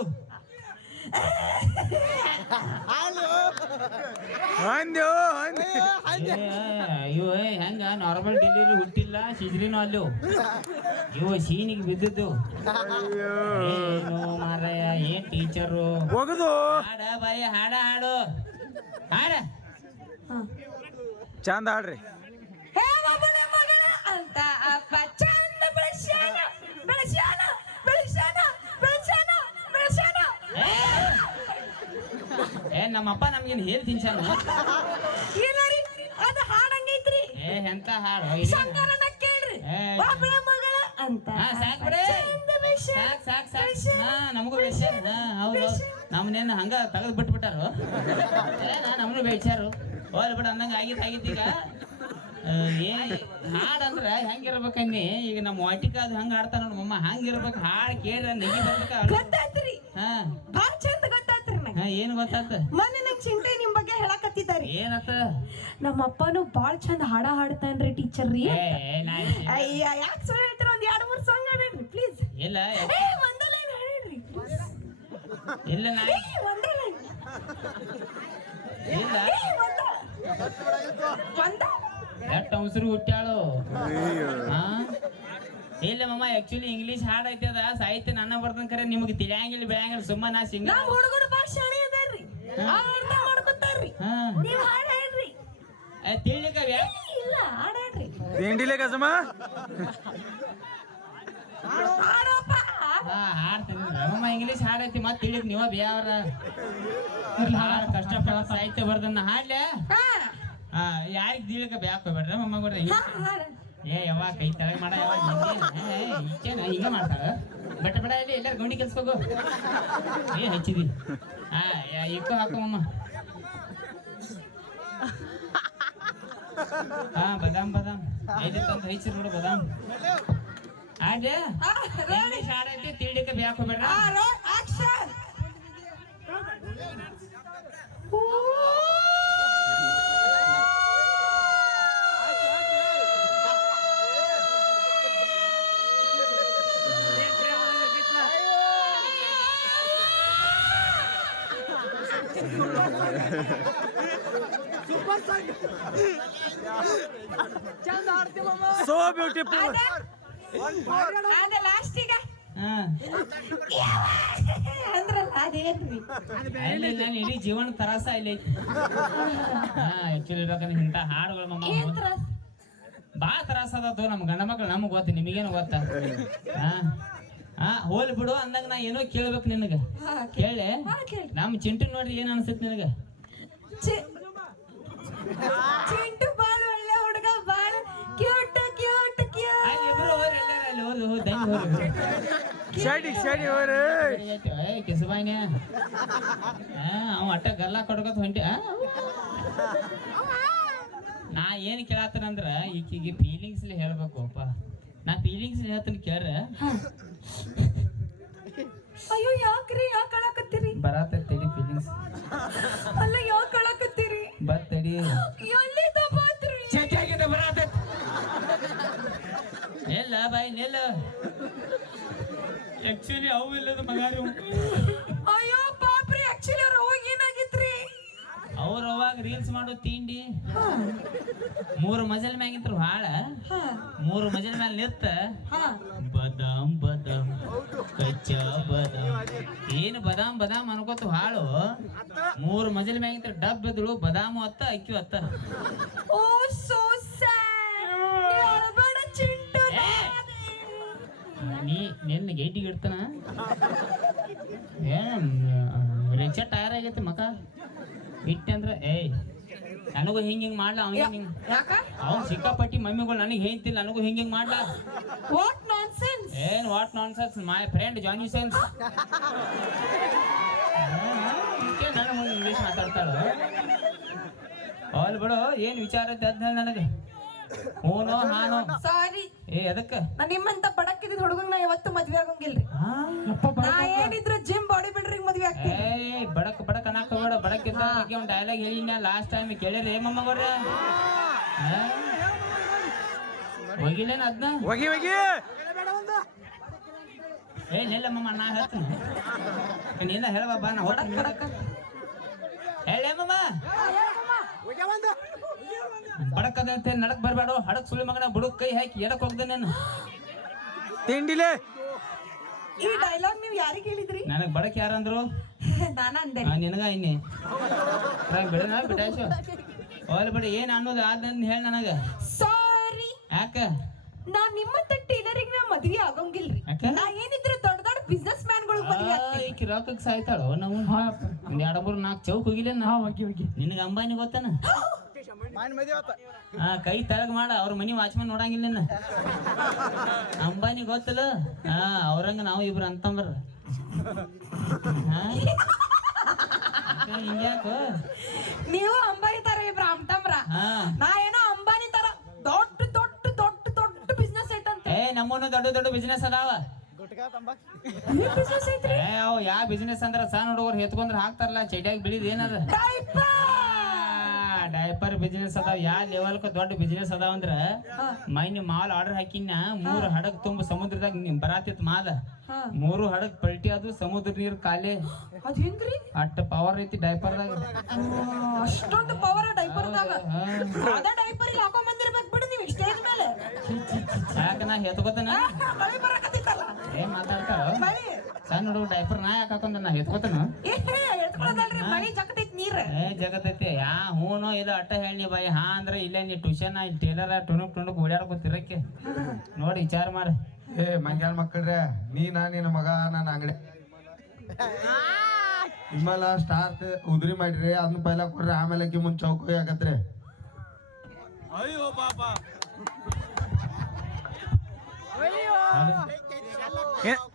ಅಯ್ಯೋ ಹೆಂಗ ನಾರ್ಮಲ್ ಡೆಲಿವರಿ ಹುಟ್ಟಿಲ್ಲ ಸಿಜ್ರಿನೂ ಅಲ್ಲೂ ಇವು ಸೀನಿಗೆ ಬಿದ್ದದ್ದು ಏನು ಮಾರಾಯ ಏನ್ ಟೀಚರು ಒಗದು ಹಾಡ ಬಾಯಿ ಹಾಡ ಹಾಡು ಹಾಡ ಚಂದ ಆಡ್ರಿ ಹೇ ಒಬ್ಬಳಿ ಮಗಳ ಅಂತ ಅಪ್ಪ ಚಂದ ಬೆಳೆಸ್ಯಾನ ಬೆಳೆಸ್ಯಾನ ಬೆಳೆಸ್ಯಾನ ಬೆಳೆಸ್ಯಾನ ಬೆಳೆಸ್ಯಾನ. ಏ ನಮ್ಮಪ್ಪ ನಮ್ಗೇನ್ ಹೇಳಿ ತಿನ್ಸಾನ ಇಲ್ಲ ರೀ, ಅದು ಹಾಡಂಗೈತ್ರಿ. ಏ ಎಂತ ಹಾಡು ಶಂಕರನ ಕೇಳ್ರಿ. ಒಬ್ಬಳ ಮಗಳ ಅಂತ ಸಾಕ್ ಬಿಡ ಸಾಕ್ ಸಾಕ್ ಸಾಕ್ ಹಾ ನಮಗೂ ಬೇಸಾರ ಹಾ ಹೌದು ನಮ್ಮನೇನು ಹಂಗ ತೆಗೆದು ಬಿಟ್ಬಿಟ್ಟಾರು ನಮ್ಮನು ಬೇಸಾರು ಹೋಲ್ ಬಿಡ ಅಂದಂಗ ಆಗಿತ್ತು ಈಗ ಹಾಡಂದ್ರ ಹೆಂಗಿರ್ಬೇಕನ್ನಿ ಈಗ ನಮ್ಮ ವಾಟಿಕ ಅದು ಹೆಂಗ ಆಡ್ತಾನ ನೋಡಮ್ಮ ಹಂಗಿರ್ಬೇಕು ಹಾಡ್ ಕೇಳ ನೆಗಿ ಬರ್ಬೇಕ ಗೊತ್ತಾಯ್ತ್ರಿ ಹಾ ಬಾಳ್ ಚಂದ ಗೊತ್ತಾಯ್ತ್ರಿ ನಂಗೆ. ಏನ್ ಗೊತ್ತಾತ ಮೊನ್ನೆ ನಮ್ ಚಿಂಟೆ ನಿಮ್ ಬಗ್ಗೆ ಹೇಳಕತ್ತಿದ್ದಾರಿ. ಏನತ್ತ ನಮ್ಮ ಅಪ್ಪನು ಬಾಳ್ ಚಂದ ಹಾಡ ಹಾಡ್ತಾನ್ರಿ ಟೀಚರ್ ರೀ. ನಾ ಅಯ್ಯ ಯಾಕೆ ಸುಳ್ಳು ಹೇಳ್ತೀರ? ಒಂದ್ 2-3 ಸಾಂಗ್ ಹಾಡ್ರಿ ಪ್ಲೀಸ್. ಇಲ್ಲ ಒಂದೇ ಲೈನ್ ಹಾಡ್ರಿ. ಇಲ್ಲ ನಾ ಒಂದೇ ಲೈನ್. ಇಲ್ಲ ಒಂದ ಎಷ್ಟ ಅವಸರು ಹುಟ್ಟ್ಯಾಳು ಹಾ ಇಲ್ಲ ಮಮ್ಮ ಆಕ್ಚುಲಿ ಇಂಗ್ಲೀಷ್ ಹಾಡ್ ಐತೆ ಅದ ಸಾಹಿತ್ಯ ನನ್ನ ಬರ್ದನ್ ಕರೆ ನಿಮ್ಗೆ ತಿಳಿಯಂಗಿಲ್ಲ ಬೆಳಂಗಿಲ್ಲ ಸುಮ್ಮ ನಾ ಸಿಂಗ ನಾವ್ ಹುಡುಗರು ಭಾಳ ಶಾಣೆ ಅದಾರ್ರಿ. ಅರ್ಥ ಮಾಡ್ಕೊತಾರ್ರಿ. ನೀವ್ ಹಾಡ್ ಹೇಳ್ರಿ. ತಿಳಿಕ ಇಲ್ಲ ಹಾಡ್ ಹೇಳ್ರಿ. ತಿಂಡಿಲೆ ಕಸಮ ಹಾಡಪ್ಪ. ಹಾಡ್ತೀನಿ ಮಮ್ಮ ಇಂಗ್ಲೀಷ್ ಹಾಡ್ ಐತಿ ಮತ್ತೆ ತಿಳಿಕ್ ನೀವ ಬ್ಯಾವ್ರ ಹಾಡ್ ಕಷ್ಟಪಡ ಸಾಹಿತ್ಯ ಬರ್ದನ್ನ ಹಾಡ್ಲೆ ಯಾರಿಗ್ ತಿಳಿಕ ಬ್ಯಾಕ್ ಹೋಗ್ಬೇಡ್ರ ಮಮ್ಮ ಕೊಡ್ರಿ ಏ ಯಾವ ಕೈ ತಳಗ್ ಮಾಡ ಯಾವ ಹಿಂಗ ಮಾಡ್ತಾರ ಬಟ್ ಬೇಡ ಇಲ್ಲಿ ಎಲ್ಲಾರು ಗೌಂಡಿ ಕೆಲ್ಸಕೋಗು ಏ ಹಚ್ಚಿದಿ ಇಕ್ಕು ಹಾಕೋಮ್ಮ ಹಾ ಬದಾಮ್ ಐದು ತಂದು ಹೈಸಿರ್ ನೋಡು ಬದಾಮ್ ಆದ್ರೆ ಇಂಗ್ಲೀಷ್ ಹಾಡೈತಿ ತಿಳಿಕ ಬ್ಯಾಕ್ ಹೋಗ್ಬೇಡ್ರ ಆಕ್ಷನ್. ಸೋ ಬ್ಯೂಟಿಫುಲ್ ಅದ ಲಾಸ್ಟಿಗೆ ಹಾ ಅಂದ್ರಲ್ಲ ಅದೇನ್ರಿ? ಅಲ್ಲಿ ನಾನು ಇಡೀ ಜೀವನ ತರಾಸ ಇಲ್ಲಿ ಹಾ ಆಕ್ಚುಲಿ ಇರ್ಬೇಕಂದ್ರೆ ಇಂಥ ಹಾಡುಗಳು ಮಮ್ಮ ಏನ್ ತ್ರಾಸ? ಬಾಳ ತ್ರಾಸ ಅದಾವ ನಮ್ ಗಂಡ ಮಕ್ಳು ನಮ್ಗ್ ಗೊತ್ತ ನಿಮಗೇನು ಗೊತ್ತ ಹಾ ಹೋಲ್ ಬಿಡು ಅಂದಂಗ ನಾ ಏನೋ ಕೇಳ್ಬೇಕು ನಿನಗ ಕೇಳಿ ನಮ್ ಚಿಂಟು ನೋಡ್ರಿ ಏನ್ ಅನ್ಸತ್ ನಿನಗ ಚಿಂಟು ಬಾಳ ಒಳ್ಳೆ ಹುಡುಗ ಬಾಳ ಕ್ಯೂಟ್ ಕ್ಯೂಟ್ ಕ್ಯೂಟ್. ಅಲ್ಲಿ ಇಬ್ರು ಹೋರಿ ಎಲ್ಲಾರ ಅಲ್ಲಿ ಹೋದ್ರು ದಂಡಿ ಹೋರಿ ಶಡಿ ಹೋರೆ ಕಿಸಬಾಯ್ನೆ ಅವ ಅಟ್ಟ ಗಲ್ಲ ಕೊಡ್ಕೊತ ಹೊಂಟಿ ನಾ ಏನ್ ಕೇಳತ್ತನಂದ್ರ ಈಕಿಗೆ ಫೀಲಿಂಗ್ಸ್ ಹೇಳ್ಬೇಕು ಅಪ್ಪ ನಾ ಫೀಲಿಂಗ್ಸ್ ಹೇಳ್ತೀನಿ ಕೇಳ್ರ ಅಯ್ಯೋ ಯಾಕ್ರಿ ಯಾಕೆ ಅಳಕತ್ತೀರಿ? ಬರತೈತಿ ಫೀಲಿಂಗ್ಸ್ ಅಲ್ಲ ಯಾಕೆ ಅಳಕತ್ತೀರಿ? ಬರ್ತಡಿ ಎಲ್ಲಿಂದ ಬಂದ್ರಿ? ಚಟಿಯಾಗಿಂದ ಬರತೈತಿ ಎಲ್ಲ ಬಾಯ್ ನೆಲ್ಲ ಆಕ್ಚುಲಿ ಅವು ಇಲ್ಲದ ಮಗಾರು ಅಯ್ಯೋ ಪಾಪ್ರಿ ಆಕ್ಚುಲಿ ಅವ್ರ ಅವಾಗ ಏನಾಗಿತ್ರಿ? ಅವ್ರ ಅವಾಗ ರೀಲ್ಸ್ ಮಾಡೋ ತಿಂಡಿ 3 ಮಜಲ್ ಮ್ಯಾಗಿಂತ್ರು ಹಾಳ 3 ಮಜಲ್ ಮ್ಯಾಲ ನಿತ್ತ ಬದಾಮ್ ಕಚ್ಚಾ ಬದಾಮ್ ಏನು ಬದಾಮ್ ಅನ್ಕೋತ ಹಾಳು 3 ಮಜಲ್ ಮ್ಯಾಗಿಂತ್ರ ಡಬ್ ಎದ್ಳು ಬದಾಮು ಅತ್ತ ಅಕ್ಕಿ ಅತ್ತ ಓ ಸೋ ಸ್ಯಾಡ್. ಅಳಬೇಡ ಚಿಂಟು. ನೀ ನಿನ್ನ ಗೇಟಿಗೆ ಇಡ್ತಾನ ಏನ್ ರಿಕ್ಷಾ ಟೈರ್ ಆಗೈತಿ ಮಕ ಇಟ್ಟೆ ಅಂದ್ರ ಏಯ್ ನನಗೂ ಹಿಂಗ್ ಮಾಡ್ಲ ಅವ್ನ್ ಸಿಕ್ಕಾಪಟ್ಟಿ ಮಮ್ಮಿಗಳು ನನಗೆ ಹೇಳ್ತಿಲ್ಲ ನನಗೂ ಹಿಂಗ್ ಮಾಡ್ಲ ವಾಟ್ ನಾನ್ಸೆನ್ಸ್. ಏನ್ what nonsense my friend Johnny sense ನನ್ನ ಮುಂದೆ ಇಂಗ್ಲೀಷ್ ಮಾತಾಡ್ತಾಳ ಅವಳು ಬಿಡು ಏನ್ ವಿಚಾರ ಅದ್ನ ನನಗೆ ಹೂನೋ ಹಾನೋ ಸಾರಿ. ಏ ಅದಕ್ಕ ನಾ ನಿಮ್ಮಂತ ಬಡಕಿದ್ ಹುಡುಗಂಗ್ ನಾ ಯಾವತ್ತೂ ಮದ್ವೆ ಆಗಂಗಿಲ್ರಿ. ನಾ ಏನಿದ್ರು ಜಿಮ್ ಬಾಡಿ ಬಿಲ್ಡರಿಂಗ್ ಮದ್ವೆ ಆಗ್ತೀನಿ. ಏ ಬಡಕ್ ಅನ್ನಕ್ ಹೋಗ್ಬೇಡ ಬಡಕ್ ಇದ್ದ ಬಗ್ಗೆ ಒಂದು ಡೈಲಾಗ್ ಹೇಳಿನ ಲಾಸ್ಟ್ ಟೈಮ್ ಕೇಳಿರಿ ಮಮ್ಮಗವ್ರೆ ಹೋಗಿಲ್ಲೇನ ಅದ್ನ ಹೋಗಿ ಏ ನಿಲ್ಲ ಮಮ್ಮ ನಾ ಹೇಳ್ತೀನಿ ನೀನ ಹೇಳವಾ ಬಾ ನಾ ಹೇಳೇ ಮಮ್ಮ ಬಡಕದಂತೆ ನಡಕ್ ಬರ್ಬೇಡ ಹಡಕ್ ಸುಳಿ ಮಗನ ಬುಡಕ್ ಕೈ ಹಾಕಿ ಎಡಕ್ ಹೋಗ್ದೆ ನಾನು ತಿಂಡಿಲೆ. ಈ ಡೈಲಾಗ್ ನೀವ್ ಯಾರಿಗೆ ಹೇಳಿದ್ರಿ? ನನಗ್ ಬಡಕ್ ಯಾರಂದ್ರು ನಾನ ಅಂದೆ. ನಿನಗ ಇನ್ನಿ ಬಿಡ ಬಿಡಾಶು ಹೋಲ್ ಬಿಡ ಏನ್ ಅನ್ನೋದು ಆದ್ನಂದ್ ಹೇಳ ನನಗ. ಸಾರಿ. ಯಾಕ ನಾವ್ ನಿಮ್ಮಂತ ಟೈಲರಿಂಗ್ ನಾ ಮದ್ವೆ ಆಗಂಗಿಲ್ರಿ. ನಾ ಏನಿದ್ರು ದೊಡ್ಡ ಬಿಸ್ನೆಸ್ ಮ್ಯಾನ್ ಗಳು ಮದ್ವೆ ಆಗ್ತೀನಿ. ಈಕಿ ರೊಕ್ಕಕ್ ಸಾಯ್ತಾಳೋ ನಾವು ಒಂದ್ 2-3-4 ಚೌಕ್ ಹೋಗಿಲ್ಲ ನಿನಗ ಅಂಬಾನಿ ಗೊತ್ತನ ಕೈ ತಳಗ್ ಮಾಡ ಅವ್ರ ಮನಿ ವಾಚ್ಮನ್ ನೋಡಂಗಿಲ್ಲ ನಿನ್ನ ಅಂಬಾನಿ ಗೊತ್ತಲ್ಲ ಅವ್ರಂಗ ನಾವು ಇಬ್ರು ಅಂತಂಬ್ರ ಹಿಂಗ್ಯಾಕ ನೀವು ಅಂಬಾನಿ ತರ ಇಬ್ರು ಅಂತಂಬ್ರ ನಾ ಏನೋ ಅಂಬಾನಿ ತರ ನಮ್ಮನ್ನು ದೊಡ್ಡ ದೊಡ್ಡ ಬಿಸ್ನೆಸ್ ಅದಾವ ಅವ್ ಯಾವ ಬಿಸ್ನೆಸ್ ಅಂದ್ರ ಸಣ್ಣ ಹುಡುಗರು ಎತ್ಕೊಂಡ್ರ ಹಾಕ್ತಾರಲ್ಲ ಚಡ್ಯಾಗ ಬಿಳಿದ್ ಏನದ ಡೈಪರ್ ಬಿಸ್ನೆಸ್ ಅದಾವ ಯಾವ ಲೆವೆಲ್ಕ ದೊಡ್ಡ ಬಿಸ್ನೆಸ್ ಅದಾವ ಅಂದ್ರ ಮೈನ್ ಮಾಲ್ ಆರ್ಡರ್ ಹಾಕಿನ 3 ಹಡಗ್ ತುಂಬ ಸಮುದ್ರದಾಗ ಬರಾತಿತ್ ಮಾಲ 3 ಹಡಗ್ ಪಲ್ಟಿ ಅದು ಸಮುದ್ರ ನೀರ್ ಖಾಲಿ ಅದ್ ಹೆಂಗ್ರಿ ಅಟ್ಟ ಪವರ್ ಐತಿ ಡೈಪರ್ದಾಗ ಅಷ್ಟೊಂದು ಪವರ್ ಡೈಪರ್ದಾಗ ಅದ ಡೈಪರ್ ಇಲ್ಲಿ ಹಾಕೊಂಡ್ ಬಂದಿರ್ಬೇಕು ಬಿಡು ನೀವು ಸ್ಟೇಜ್ ಮೇಲೆ ಯಾಕ ನಾ ಎತ್ಕೋತಾನ ಮಳೆ ಬರಕತ್ತಿತ್ತಲ್ಲ ಏನ್ ಮಾತಾಡ್ತಾರ ಮಳಿ ಸಣ್ಣ ಹುಡುಗ ಡೈಪರ್ ನಾ ಯಾಕೆ ಹಾಕೊಂಡ ನಾ ಎತ್ಕೋತಾನ ಎತ್ಕೊಳ್ಳೋದಲ್ರಿ ಮಳಿ ಜಗತೈತಿ ನೀರ್ ಜಗತ್ತೈತಿ ಹೂನೋ ಇದು ಅಟ್ಟ ಹೇಳಿ ಬಾಯಿ ಹಾ ಅಂದ್ರೆ ಇಲ್ಲೇ ನೀ ಟ್ಯೂಷನ್ ಇಲ್ಲಿ ಟೇಲರ್ ಟುಣುಕ್ ಓಡಾಡ್ಕೊತಿರಕ್ಕೆ ನೋಡಿ ವಿಚಾರ ಮಾಡ ಏ ಮಂಗ್ಯಾಳ ಮಕ್ಕಳ್ರೆ ನಿನ್ನ ಮಗ ನನ್ನ ಅಂಗಡಿ ನಿಮ್ಮಲ್ಲ ಸ್ಟಾರ್ಟ್ ಉದ್ರಿ ಮಾಡಿರಿ ಅದನ್ನ ಪೈಲ ಕೊಡ್ರಿ ಆಮೇಲೆ ಮುಂದ್ ಚೌಕ ಆಗತ್ರಿ ಅಯ್ಯೋ ಪಾಪ ಹೌದು.